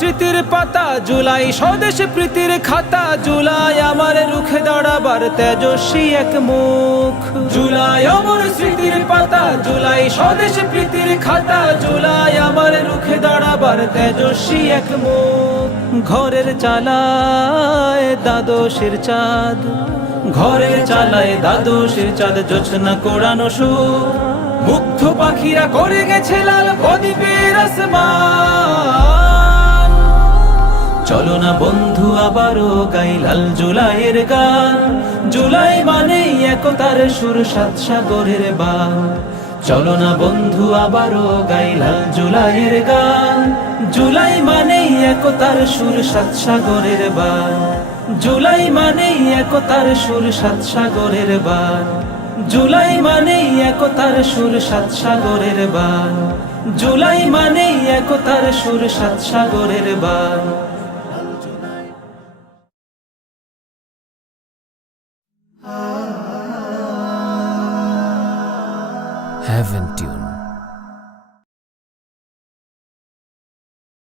স্মৃতির পাতা, জুলাই স্বদেশ প্রীতির খাতা, জুলাই আমার রুখে দাঁড়াবার তেজস্বী এক মুখ। জুলাই অমর স্মৃতির পাতা, জুলাই স্বদেশ প্রীতির খাতা, জুলাই আমার রুখে দাঁড়াবার তেজস্বী এক মুখ। ঘরের চালায় দ্বাদশের চাঁদ, ঘরের চালায় দ্বাদশের চাঁদ, জোছনা কোড়ানো সুর, মুগ্ধ পাখিরা করে গেছে লাল প্রদীপের আসমান। চলো না বন্ধু আবারও গাই লাল জুলাইয়ের গান, জুলাই মানেই একতার সুর, সাত সাগরের বান। চলো না বন্ধু আবারও গাই লাল জুলাইয়ের গান, জুলাই মানেই একতার সুর, সাত সাগরের বান। জুলাই মানেই একতার সুর, সাত সাগরের বান। জুলাই মানেই একতার সুর, সাত সাগরের বান। জুলাই মানেই একতার সুর, সাত সাগরের বান। Heaven Tune